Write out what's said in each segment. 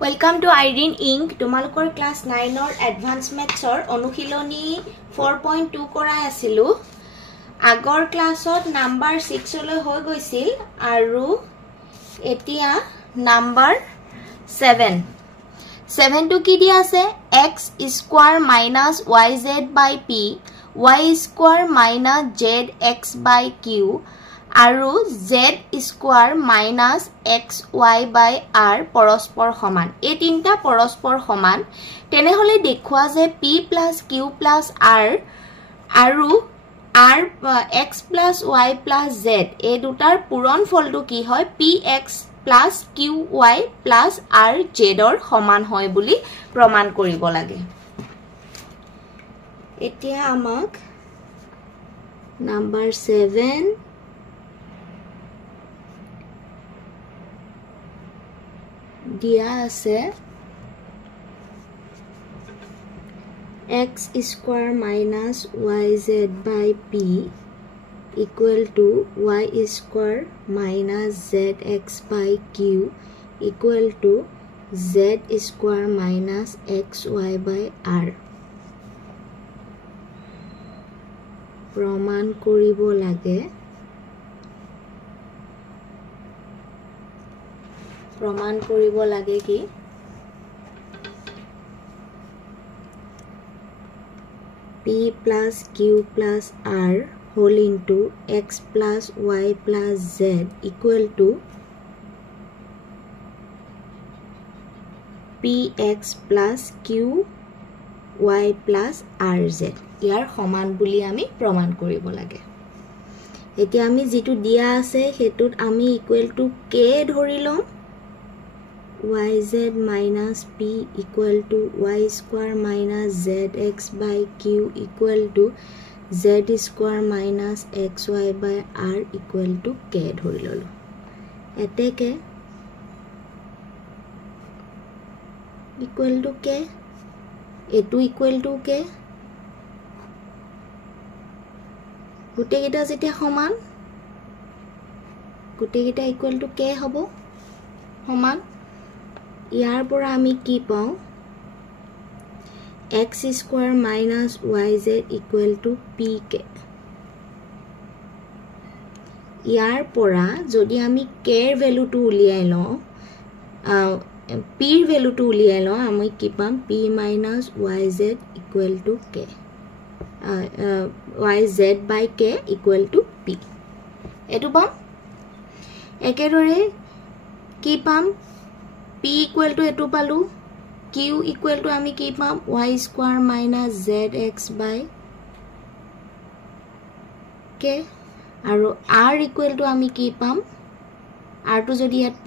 Welcome to Irene Inc. Tumalukor class 9 or advanced maths or Onukhiloni 4.2 korai asilu. Agor class or number 6 ole hoi goisil aru etia number 7. 7 to ki dia ase x square minus yz by p, y square minus zx by q. আৰু z square minus xy by r পৰস্পৰ সমান এই তিনটা পৰস্পৰ সমান তেনে হলে দেখুৱা যে p plus q plus r আৰু r x plus y plus z এই দুটাৰ পূৰণ ফলটো কি হয় px plus qy plus r z ৰ সমান হয় বুলি প্ৰমাণ কৰিব লাগে এতিয়া আমাক নাম্বাৰ 7 দিয়া আছে x square minus yz by p equal to y square minus zx by q equal to z square minus xy by r প্ৰমাণ কৰিব লাগে प्रमाण करिब लागे कि p plus q plus r whole into x plus y plus z equal to px plus q y plus rz ইয়াৰ সমান বুলি আমি প্ৰমাণ কৰিব লাগে এতিয়া আমি যেটো দিয়া আছে হেতুত আমি ইকুৱেল টু k ধৰি লম yz minus p equal to y square minus zx by q equal to z square minus xy by r equal to k ধৰি ললো এতেকে equal to k এটো equal to k গুটেকিটা যেতিয়া সমান গুটেকিটা equal to k হ'ব সমান ইয়াৰ পৰা আমি কি পাও x square minus yz equal to pk ইয়াৰ পৰা যদি আমি k এর ভ্যালুটো উলিয়াই লও p এর ভ্যালুটো উলিয়াই লও আমি কি পাম p minus yz equal to k yz by k equal to p এটো পাম একেদৰে কি পাম p equal to etu palu q equal to ami ki pam y square minus zx by k aru r equal to ami ki pam r to jodi at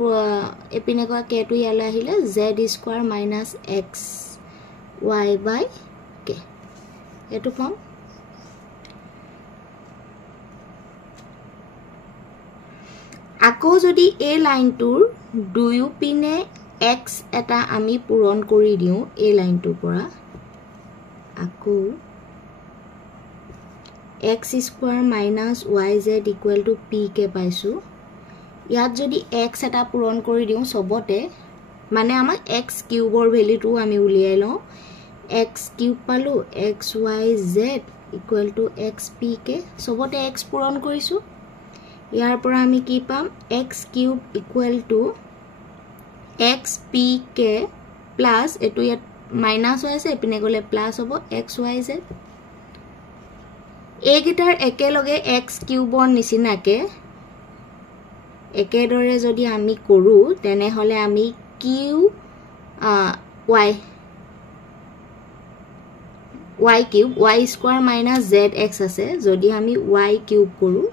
epine ko k to yala ahile z square minus x y by k etu pam ako jodi a line tour দুয়ো পিনে x এটা আমি পূৰণ কৰি দিও এই লাইনটো পৰা আকো x square minus yz equal to p কে পাইছো ইয়াত যদি x এটা পূৰণ কৰি দিও সবতে মানে আমাক x কিউবৰ ভ্যালুটো আমি উলিয়াই লও x কিউব পালো xyz equal to xp কে সবতে x পূৰণ কৰিছো ইয়াৰ পৰা আমি কি পাম x cube equal to xpk plus এটো ইয়াত মাইনাস হৈ আছে এপিনে গলে প্লাস হ'ব xyz এগিটাৰ একেলগে x কিউবৰ নিচিনাকে একেদৰে যদি আমি কৰো তেনে হলে আমি q y cube y square minus zx আছে যদি আমি y কিউব কৰো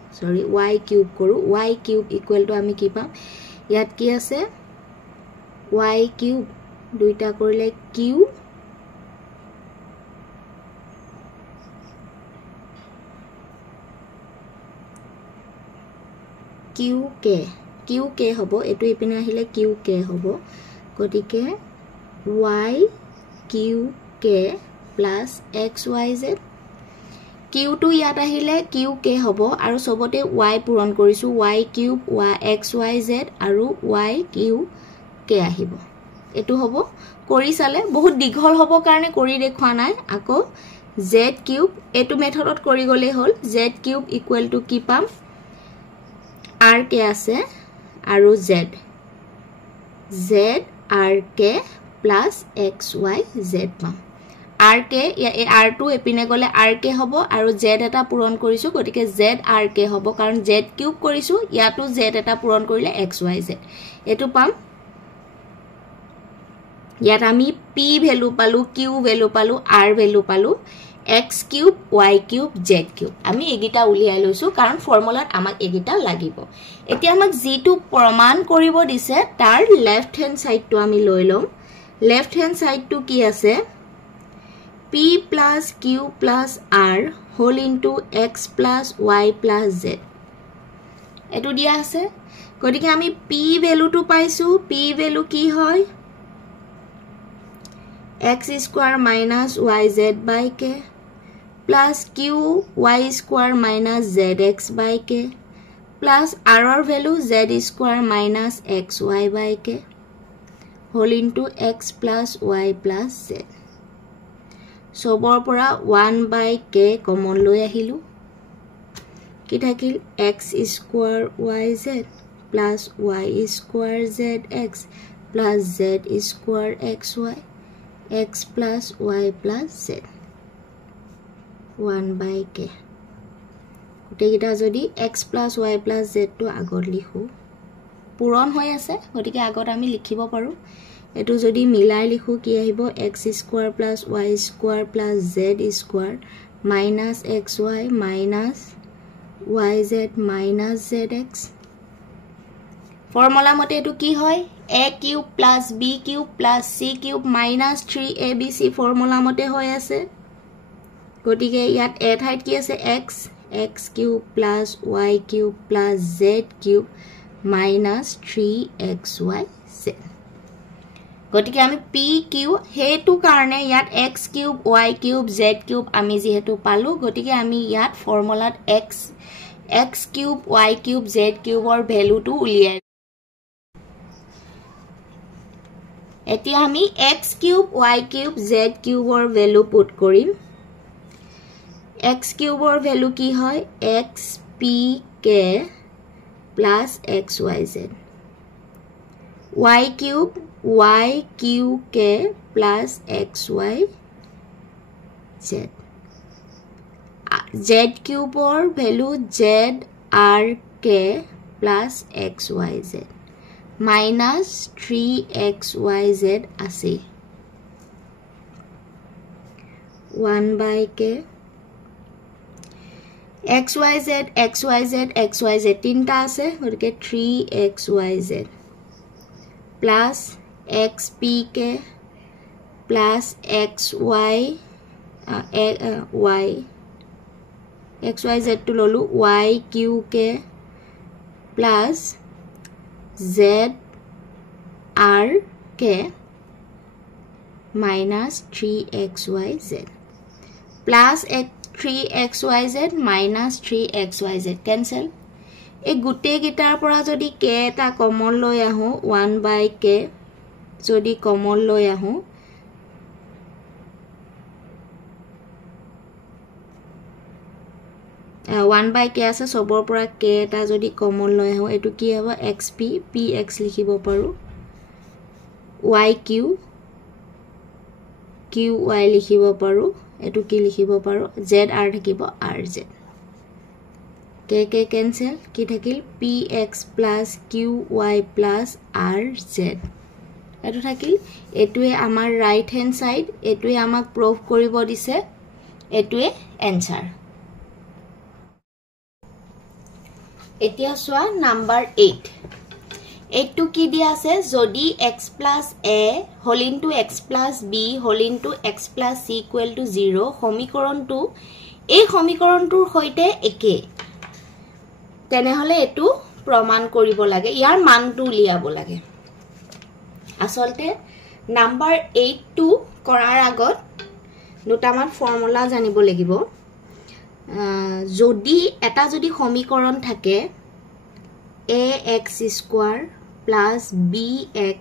y কিউব equal to আমি কি পাম ইয়াত কি আছে y cube দুইটা কৰিলে q qk হ'ব এটো ইপিনে আহিলে qk হ'ব গটিকে y qk plus xyz q to ইয়াত আহিলে qk হ'ব আৰু সবতে y পূৰণ কৰিছো y cube xyz আৰু y cube k আহিব এটো হ'ব কৰি চালে বহুত দীঘল হ'ব কাৰণে কৰি দেখুৱা নাই আকৌ z কিউব এটো মেথডত কৰি গলে হল z কিউব ইকুৱেল টু কি পাম r কে আছে আৰু z r k plus xy z পাম r k r টো এপিনে গলে r k হ'ব আৰু z এটা পূৰণ কৰিছো গতিকে z r k হ'ব কাৰণ z কিউব কৰিছো ইয়াটো z এটা পূৰণ কৰিলে xy z এটো পাম ইয়াত আমি p ভ্যালু পালো q ভ্যালু পালো r ভ্যালু পালো x cube y cube z cube আমি এগিটা উলিয়াই লৈছো কাৰণ ফৰ্মুলাত আমাক এগিটা লাগিব এতিয়া আমাক যেটো প্ৰমাণ কৰিব দিছে তাৰ লেফট হ্যান্ড সাইডটো আমি লৈ লম লেফট হ্যান্ড সাইডটো কি আছে p plus q plus r whole into x plus y plus z এটো দিয়া আছে গতিকে আমি p ভ্যালুটো পাইছো p ভ্যালু কি হয় x square minus yz by k plus q y square minus zx by k plus r or value z square minus xy by k whole into x plus y plus z সবৰ পৰা 1 by k common লৈ আহিলো কি থাকিল x square yz plus y square zx plus z square xy x plus y plus z 1 by k গটেগিটা যদি x plus y plus z টো আগত লিখো পূৰণ হৈ আছে গটিকে আগত আমি লিখিব পাৰো এটো যদি মিলাই লিখো কি আহিব x square plus y square plus z square minus xy minus yz minus zx formula মতে এটো কি হয় a cube plus b cube plus c cube minus 3abc formula মতে হৈ আছে গটিকে ইয়াত a ঠাইত কি আছে x cube plus y cube plus z cube minus 3xy z গটিকে আমি p কিউ হেতু কাৰণে ইয়াত x cube y cube z cube আমি যেহেতু পালো গটিকে আমি ইয়াত ফৰ্মুলাত x cube y cube z কিউবৰ ভ্যালুটো উলিয়াই এতিয়া আমি x cube y cube z কিউবৰ ভ্যালু পুট কৰিম x কিউবৰ ভ্যালু কি হয় xpk plus xyz y cube yqk plus xyz z কিউবৰ value zrk plus xyz minus 3xyz আছে 1 by k xyz xyz xyz তিনটা আছে গতিকে 3xyz plus xpk plus xy xyz to lolu yqk plus zrk minus 3xyz plus 3xyz minus 3xyz cancel এই গুটে guitar পৰা যদি k এটা common লৈ আহো 1 by k যদি কমন লৈ আহো 1 by k আছে সবৰ পৰা k এটা যদি কমন লৈ আহো এটো কি হ'ব xp px লিখিব পাৰো yq qy লিখিব পাৰো এটো কি লিখিব পাৰো zr থাকিব rz k cancel কি থাকিল px plus qy plus rz এটো থাকিল এটোৱে আমাৰ ৰাইট হ্যান্ড সাইড এটোৱে আমাক প্ৰুভ কৰিব দিছে এটোৱে আনসার এতিয়া সোয়া নাম্বার 8 এইটো কি দিয়া আছে যদি x plus a whole into x plus b whole into x plus c equal to 0 সমীকৰণটো এই সমীকৰণটোৰ সৈতে একে তেনেহলে এটো প্ৰমাণ কৰিব লাগে ইয়াৰ মানটো উলিয়াব লাগে আসলতে নাম্বাৰ 8 টো কৰাৰ আগত দুটামান ফৰ্মুলা জানিব লাগিব যদি এটা যদি সমীকৰণ থাকে ax square plus bx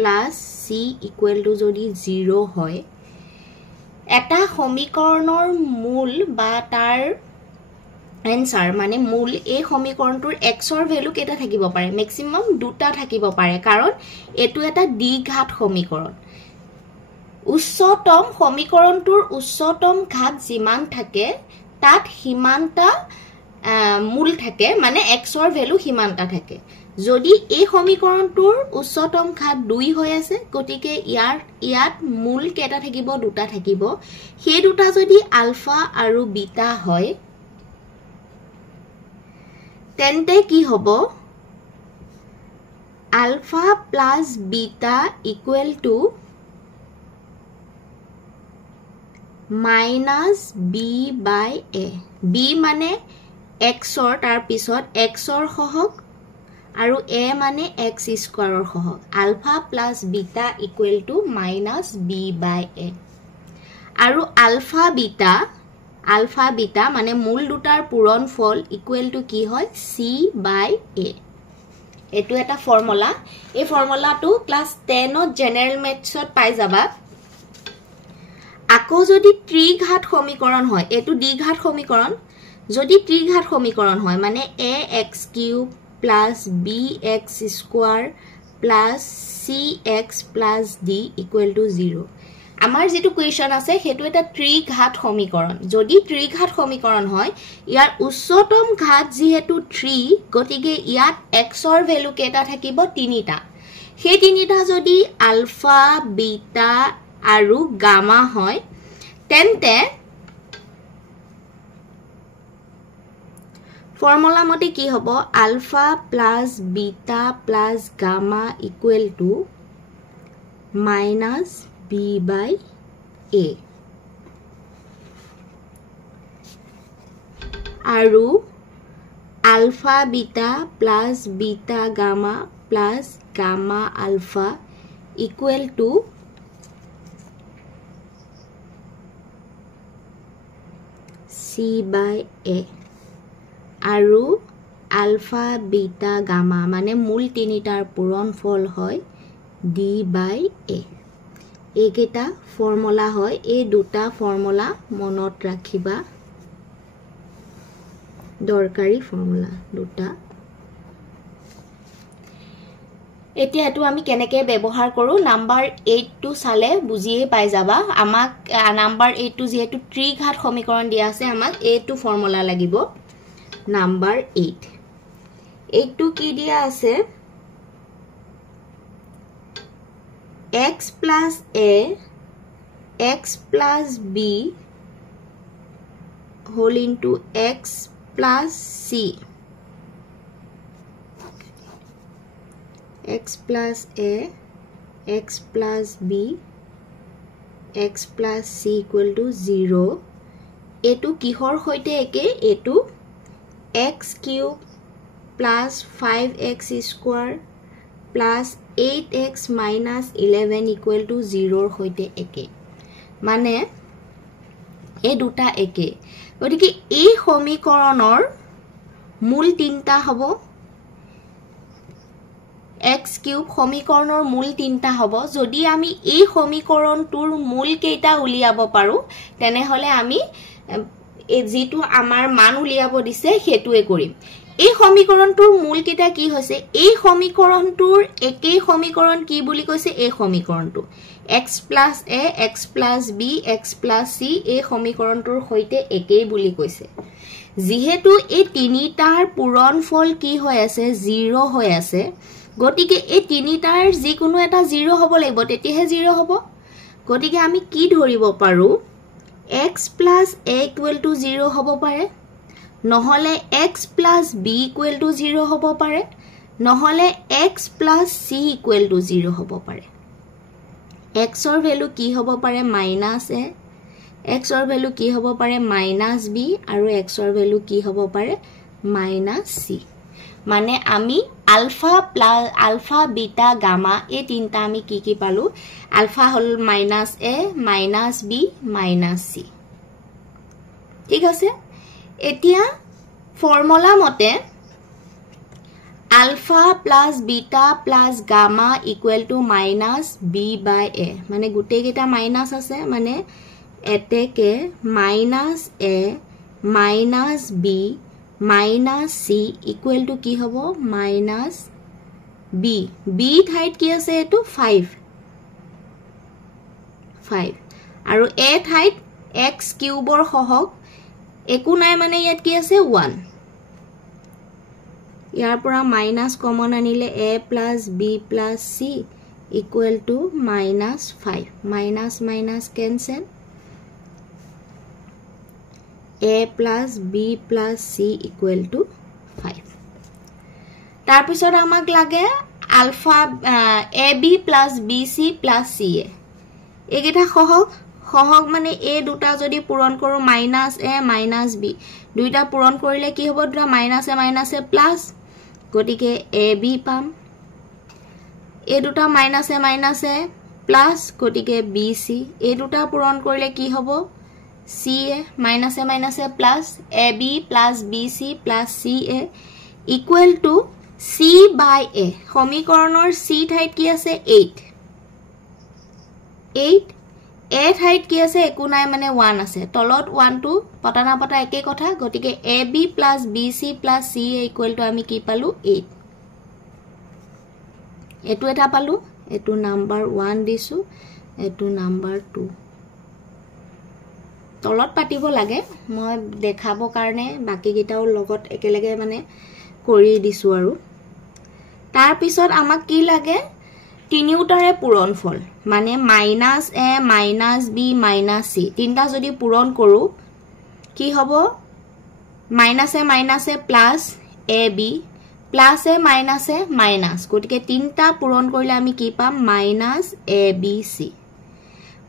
plus c equal to যদি 0 হয় এটা সমীকৰণৰ মূল বা তাৰ answer মানে মূল এই সমীকৰণটোৰ x ৰ ভ্যালু কেটা থাকিব পাৰে ম্যাক্সিমাম দুটা থাকিব পাৰে কাৰণ এটো এটা দ্বিঘাত সমীকৰণ উচ্চতম সমীকৰণটোৰ উচ্চতম ঘাত যিমান থাকে তাত হিমানটা মূল থাকে মানে x ৰ ভ্যালু হিমানটা থাকে যদি এই সমীকৰণটোৰ উচ্চতম ঘাত 2 হৈ আছে গতিকে ইয়াত মূল কেটা থাকিব দুটা থাকিব সেই দুটা যদি আলফা আৰু বিটা হয় তেন্তে কি হ'ব alpha plus beta equal to minus b by a b মানে x ৰ তাৰ পিছত x ৰ সহগ আৰু a মানে x স্কয়াৰৰ সহগ alpha plus beta equal to minus b by a আৰু আলফা বিটা মানে মূল দুটাৰ পূৰণ ফল ইকুৱেল টু কি হয় c বাই a এটো এটা ফৰ্মুলা এই ফৰ্মুলাটো ক্লাস 10 ত জেনাৰেল মেথছত পাই যাবা আকৌ যদি ত্ৰিঘাত সমীকৰণ হয় এটো দ্বিঘাত সমীকৰণ যদি ত্ৰিঘাত সমীকৰণ হয় মানে ax³ plus bx square plus cx plus d equal to 0 আমাৰ যেটো কোৱেশ্চন আছে হেতু এটা ত্ৰিঘাত সমীকৰণ যদি ত্ৰিঘাত সমীকৰণ হয় ইয়াৰ উচ্চতম ঘাত যেহেতু 3 গতিকে ইয়াত x ৰ ভ্যালু কেটা থাকিব তিনিটা সেই তিনিটা যদি আলফা বিটা আৰু গামা হয় তেন্তে ফৰ্মুলা মতে কি হ'ব alpha plus beta plus gamma equal to minus b by a আৰু alpha beta plus beta gamma plus gamma alpha equal to c by a আৰু আলফা বিটা গামা মানে মূল তিনিটাৰ পূৰণ ফল হয় d by a এইকেটা ফৰ্মুলা হয় এই দুটা ফৰ্মুলা মনত ৰাখিবা দৰকাৰী ফৰ্মুলা দুটা এতিয়া এটো আমি কেনেকে ব্যৱহাৰ কৰো নাম্বাৰ 8 টো চালে বুজিয়ে পাই যাবা আমাক নাম্বাৰ 8 টো যেহেতু ত্ৰিঘাত সমীকৰণ দিয়া আছে আমাক এইটো ফৰ্মুলা লাগিব নাম্বাৰ 8 টো কি দিয়া আছে x plus a x plus b whole into x plus c x plus a x plus b x plus c equal to 0 এটো কিহৰ হৈতে একে এটো x³ plus 5x square plus 8x minus 11 equal to 0 হৈতে একে মানে এই দুটা একে গতিকে এই সমীকৰণৰ মূল তিনটা হ'ব x³ সমীকৰণৰ মূল তিনটা হ'ব যদি আমি এই সমীকৰণটোৰ মূল কেইটা উলিয়াব পাৰো তেনে হলে আমি যেটো আমাৰ মান উলিয়াব দিছে হেতুৱে কৰিম এই সমীকৰণটোৰ মূল কেটা কি হৈছে এই সমীকৰণটোৰ একেই সমীকৰণ কি বুলি কৈছে এই সমীকৰণটো x plus a x plus b x plus c এই সমীকৰণটোৰ হৈতে একেই বুলি কৈছে যেহেতু এই তিনিটাৰ পূৰণ ফল কি হৈ আছে 0 হৈ আছে গতিকে এই তিনিটাৰ যিকোনো এটা 0 হ'ব লাগিব তেতিয়াহে 0 হ'ব গতিকে আমি কি ধৰিব পাৰো x plus a equal to 0 হ'ব পাৰে নহলে x plus b equal to 0 হ'ব পাৰে নহলে x plus c equal to 0 হ'ব পাৰে x ৰ ভ্যালু কি হ'ব পাৰে মাইনাস a x ৰ ভ্যালু কি হ'ব পাৰে মাইনাস b আৰু x ৰ ভ্যালু কি হ'ব পাৰে মাইনাস c মানে আমি আলফা বিটা গামা এই তিনটা আমি কি পালো আলফা হল minus a minus b minus c ঠিক আছে এতিয়া ফৰ্মুলা মতে alpha plus beta plus gamma equal to minus b by a মানে গুটে কেটা মাইনাস আছে মানে এতেকে minus a minus b minus c equal to কি হবো minus b b ঠাইত কি আছে এটো 5 আৰু a ঠাইত x কিউবৰ সহগ একো নাই মানে ইয়াত কি আছে 1 ইয়াৰ পৰা মাইনাস কমন আনিলে a plus b plus c equal to minus 5 minus minus cancel a plus b plus c equal to 5 তাৰ পিছত আমাক লাগে alpha ab plus bc plus ca এগিটা সহগ মানে a দুটা যদি পূৰণ কৰো minus a minus b দুইটা পূৰণ কৰিলে কি হ'ব দুটা minus a plus গটিকে ab পাম a দুটা minus a plus গটিকে bc a দুটা পূৰণ কৰিলে কি হ'ব ca minus a plus ab plus bc plus ca equal to c by a সমীকৰণৰ c ঠাইত কি আছে 8 a ঠাইত কি আছে একো নাই মানে 1 আছে তলত 1 টু পটানা পটা একে কথা গটিকে ab plus bc plus ca equal to আমি কি পালো 8 এটো এটা পালো এটো নাম্বার 1 দিছো এটো নাম্বার 2 তলত পাতিব লাগে মই দেখাব কাৰণে বাকি গিটাও লগত একেলগে মানে কৰি দিছো আৰু তাৰ পিছত আমাক কি লাগে তিনিউটাৰে পূৰণ ফল মানে minus a minus b minus c তিনটা যদি পূৰণ কৰো কি হ'ব minus a plus ab plus a minus গটিকে তিনটা পূৰণ কৰিলে আমি কি পাম minus abc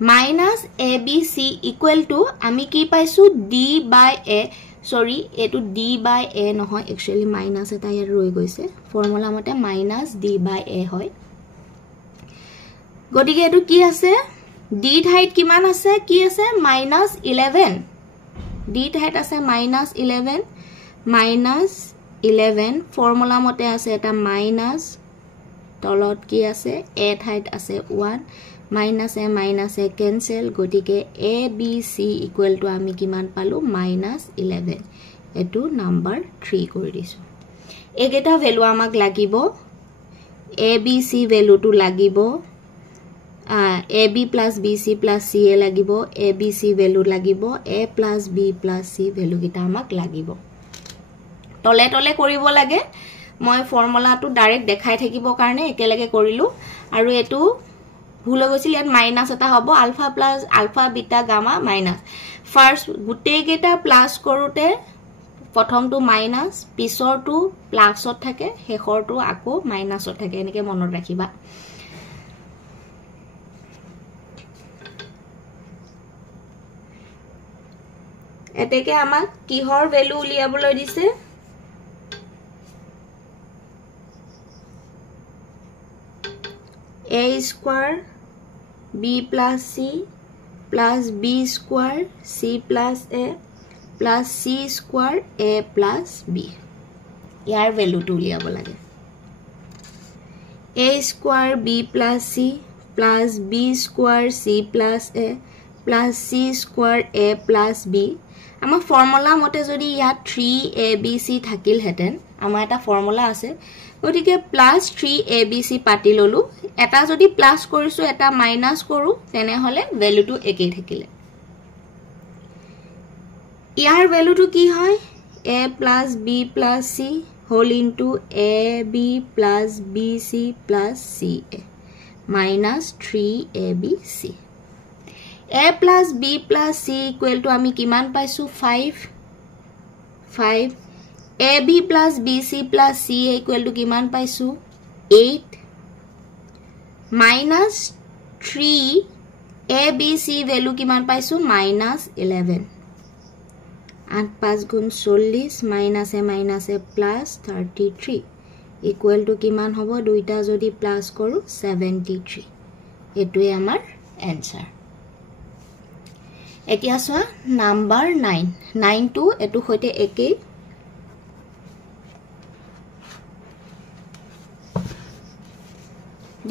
minus abc equal to আমি কি পাইছো d by a sorry এটো d by a নহয় actually minus এটা ইয়াৰ ৰৈ গৈছে ফৰ্মুলা মতে minus d by a হয় গটিকে এটো কি আছে d ঠাইত কিমান আছে কি আছে -11 d ঠাইত আছে -11 ফৰ্মুলা মতে আছে এটা মাইনাস তলত কি আছে a ঠাইত আছে 1 minus a cancel গটিকে a b c equal to আমি কিমান পালো -11 এটো নাম্বার 3 কৰি দিছো এগেটা ভ্যালু আমাক লাগিব a b c ভ্যালু টু লাগিব ab plus bc plus ca লাগিব abc ভ্যালু লাগিব a plus b plus c value গিটা আমাক লাগিব তলে তলে কৰিব লাগে মই ফৰ্মুলাটো ডাইৰেক্ট দেখাই থাকিব কাৰণে একেলগে কৰিলো আৰু এটো ভুল গৈছিল ইয়াত মাইনাস এটা হ'ব alpha plus alpha beta gamma minus first গুটে গেটা প্লাস কৰোতে প্ৰথমটো মাইনাস পিছৰটো প্লাসত থাকে শেষৰটো আকৌ মাইনাসত থাকে এনেকে মনত ৰাখিবা এতেকে আমাক কিহৰ ভ্যালু উলিয়াবলৈ দিছে a square b plus c plus b square c plus a plus c square a plus b ইয়াৰ ভ্যালু টু উলিয়াব লাগে a square b plus c plus b square c plus a plus c square a plus b আমাৰ formula মতে যদি ইয়াত 3abc থাকিল হেতেন আমাৰ এটা ফৰ্মুলা আছে গটিকে প্লাস 3abc পাতি ললো এটা যদি প্লাস কৰিছো এটা মাইনাস কৰো তেনে হলে ভ্যালুটো একেই থাকিলে ইয়াৰ ভ্যালুটো কি হয় a plus b plus c whole into ab plus bc plus ca minus 3abc a plus b plus c equal to আমি কিমান পাইছো 5 ab plus bc plus c equal to কিমান পাইছো 8 minus 3 abc value কিমান পাইছো -11 8 5 গুণ 40 minus a plus 33 equal to কিমান হ'ব দুইটা যদি প্লাস কৰো 73 এটোই আমাৰ आंसर এতিয়া সোয়া নাম্বার 9 টু এটো হইতে একে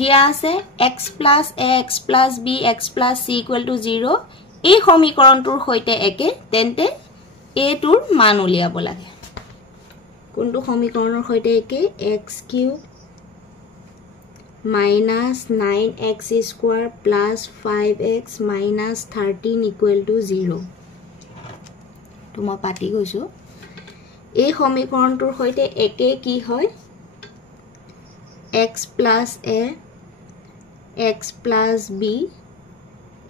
দিয়া আছে x plus a x plus b x plus c equal to 0 এই সমীকৰণটোৰ হৈতে একে তেন্তে a টোৰ মান উলিয়াব লাগে কোনটো সমীকৰণৰ হৈতে একে x cube minus 9x square plus 5x minus 13 equal to 0 তোমা পাতি গৈছো এই সমীকৰণটোৰ হৈতে একে কি হয় x plus a x plus b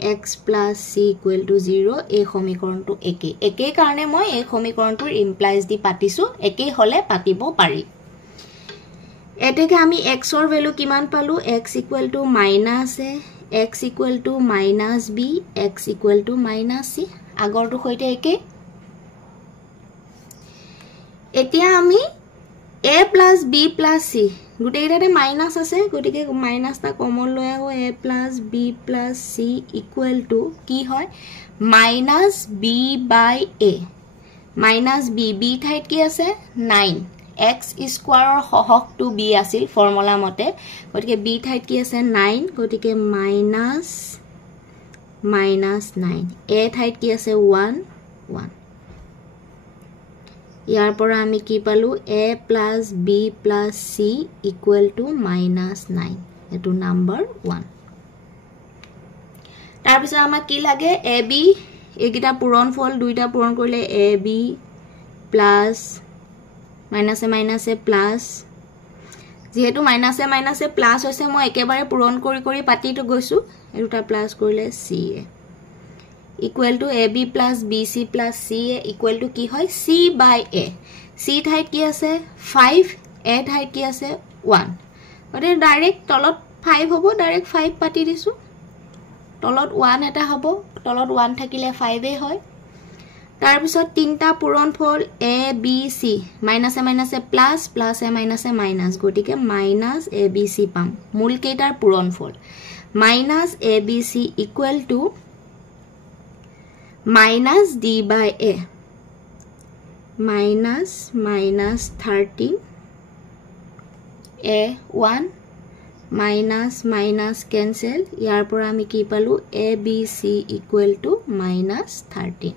x plus c equal to 0 এই সমীকৰণটো একে কাৰণে মই এই সমীকৰণটোৰ ইমপ্লাইজ দি পাতিছো একে হলে পাতিব পাৰি এতেকে আমি x ৰ ভ্যালু কিমান পালো x equal to minus a x equal to minus b x equal to minus c আগৰটো হৈতে একে এতিয়া আমি a plus b plus c গুটেইটাতে মাইনাস আছে গটিকে মাইনাসটা কমন লয় আও a plus b plus c equal to কি হয় minus b by a minus b b ঠাইত কি আছে 9 x square সহগ to b আছিল ফৰ্মুলা মতে গটিকে b ঠাইত কি আছে 9 গটিকে minus 9 a ঠাইত কি আছে 1 1 ইয়াৰ পৰা আমি কি পালো a plus b plus c equal to minus 9 এটো নাম্বাৰ 1 তাৰ পিছত আমাক কি লাগে ab একিটা পূৰণ ফল দুইটা পূৰণ কৰিলে ab plus minus a plus যেহেতু minus a plus হৈছে মই একেবাৰে পূৰণ কৰি পাতিটো গৈছো এৰুটা প্লাস কৰিলে ca equal to ab plus bc plus ca equal to কি হয় c by a c ঠাইত কি আছে 5 a ঠাইত কি আছে 1 মানে ডাইৰেক্ট তলত 5 হ'ব ডাইৰেক্ট 5 পাতি দিছো তলত 1 এটা হ'ব তলত 1 থাকিলে 5 এ হয় তাৰ পিছত তিনটা পূৰণ ফল a b c minus a plus plus a minus গটিকে minus a b c পাম মূল কেইটাৰ পূৰণ ফল minus a b c equal to minus d by a minus 13 a 1 minus cancel ইয়াৰ পৰা আমি কি পালো a b c equal to minus 13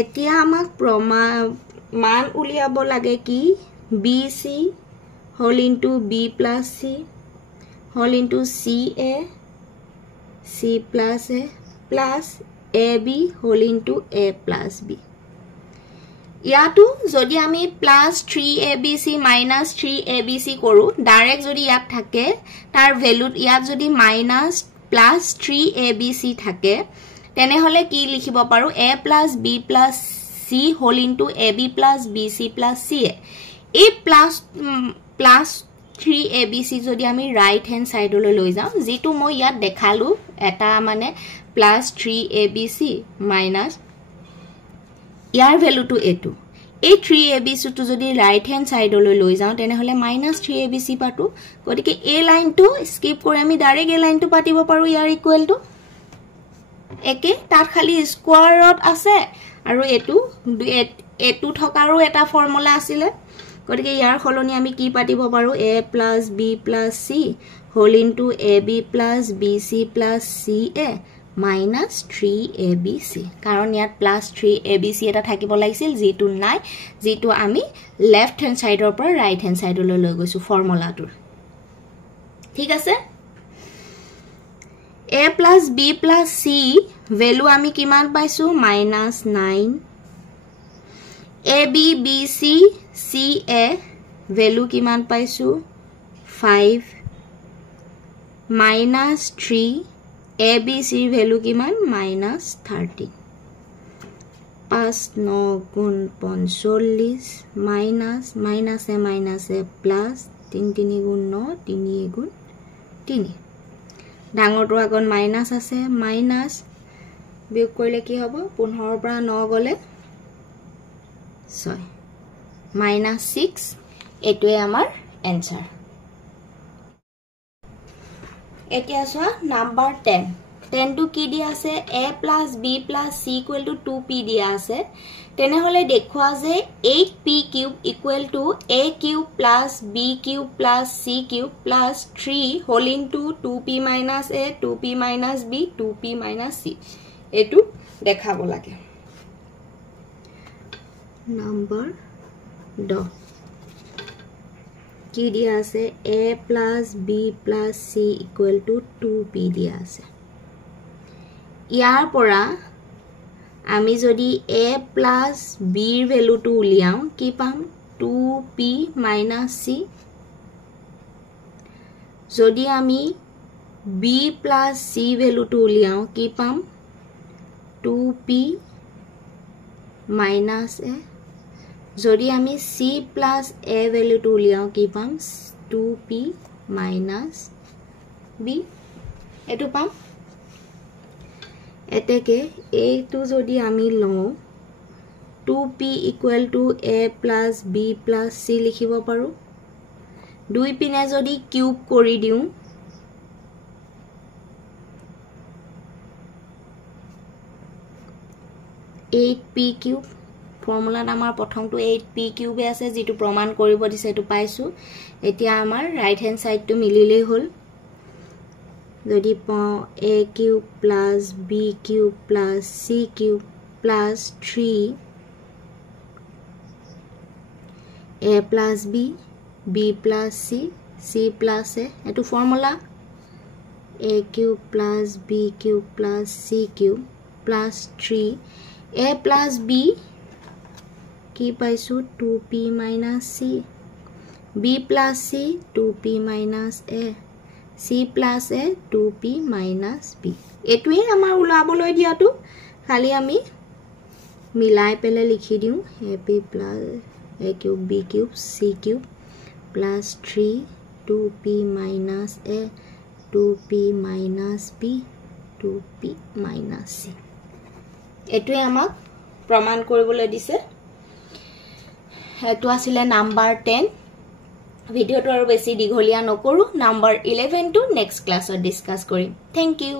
এতিয়া আমাক মান উলিয়াব লাগে কি b c whole into b plus c whole into c a c plus a plus ab whole into a plus b ইয়াটো যদি আমি plus 3abc minus 3abc কৰো direct যদি ইয়াত থাকে তাৰ ভ্যালু ইয়াত যদি minus plus 3abc থাকে তেনে হলে কি লিখিব পাৰো a plus b plus c whole into ab plus bc plus ca এই plus 3abc যদি আমি রাইট হ্যান্ড সাইডলৈ লৈ যাও যেটো মই ইয়াত দেখালো এটা মানে plus 3abc minus ইয়াৰ ভ্যালু টু a2 এই 3abc টু যদি রাইট হ্যান্ড সাইডলৈ লৈ যাও তেনে হলে minus 3abc পাটো গটিকে a লাইন টু স্কিপ কৰি আমি ডাইৰেক্ট a লাইন টু পাতিব পাৰো ইয়াৰ ইকুৱেল টু একে তাত খালি স্কোয়াৰত আছে আৰু এটু থকাৰো এটা ফৰ্মুলা আছিল গটিকে ইয়াৰ খলনি আমি কি পাতিব পাৰো a plus b plus c whole into ab plus bc plus ca minus 3abc কাৰণ ইয়াত plus 3abc এটা থাকিব লাগিছিল যেটো নাই যেটো আমি লেফট হ্যান্ড সাইডৰ পৰা ৰাইট হ্যান্ড সাইডলৈ লৈ গৈছো ফৰ্মুলাটোৰ ঠিক আছে a plus b plus c value আমি কিমান পাইছো minus 9 ab bc ca value কিমান পাইছো 5 minus 3 abc ভ্যালু কিমান minus 13 5 9 গুণ 45 minus a plus 3 3 গুণ 9 3 গুণ 3 ডাঙৰটো আগত মাইনাস আছে মাইনাস বিয়োগ কৰিলে কি হ'ব 15 পৰা 9 গলে 6 minus 6 এটোৱে আমাৰ এনসাৰ এতিয়া চোৱা নাম্বাৰ 10 10 to কি দিয়া আছে a plus b plus c equal to 2p দিয়া আছে তেনে হলে দেখুৱা যে 8p cube equal to a cube plus b cube plus c cube plus 3 whole into 2p minus a 2p minus b 2p minus c এটু দেখাব লাগে number ড কি দিয়া আছে a plus b plus c equal to 2p দিয়া আছে ইয়াৰ পৰা আমি যদি a plus b ৰ ভ্যালুটো উলিয়াও কি পাম 2p minus c যদি আমি b plus c ভ্যালুটো উলিয়াও কি পাম 2p minus a যদি আমি c plus a ভ্যালুটো উলিয়াও কি পাম 2p minus b এটো পাম এতেকে এইটো যদি আমি লও 2p equal to a plus b plus c লিখিব পাৰো দুই পিনে যদি কিউব কৰি দিউ 8p cube ফৰ্মুলা আমাৰ প্ৰথমটো 8p cube আছে যেটো প্ৰমাণ কৰিব দিছে এটো পাইছো এতিয়া আমাৰ ৰাইট হ্যান্ড সাইডটো মিলিলেই হল যদি পাও a cube plus b cube plus c cube plus 3 a plus b b plus c c plus a এটো formula a cube plus b cube plus c cube plus 3 a plus b কি পাইছো 2p minus c b plus c 2p minus a c plus a 2p minus b এটুই আমাৰ উলাবলৈ দিয়াটো খালি আমি মিলাই পেলে লিখি দিউ a plus a cube b cube c cube plus 3 2p minus a 2p minus b 2p minus c এটুই আমাক প্ৰমাণ কৰিবলৈ দিছে এটো আছিল নাম্বাৰ 10 ভিডিওটো আৰু বেছি দীঘলীয়া নকৰো নাম্বাৰ 11 টু নেক্সট ক্লাছত ডিসকাস কৰিম থ্যাংক ইউ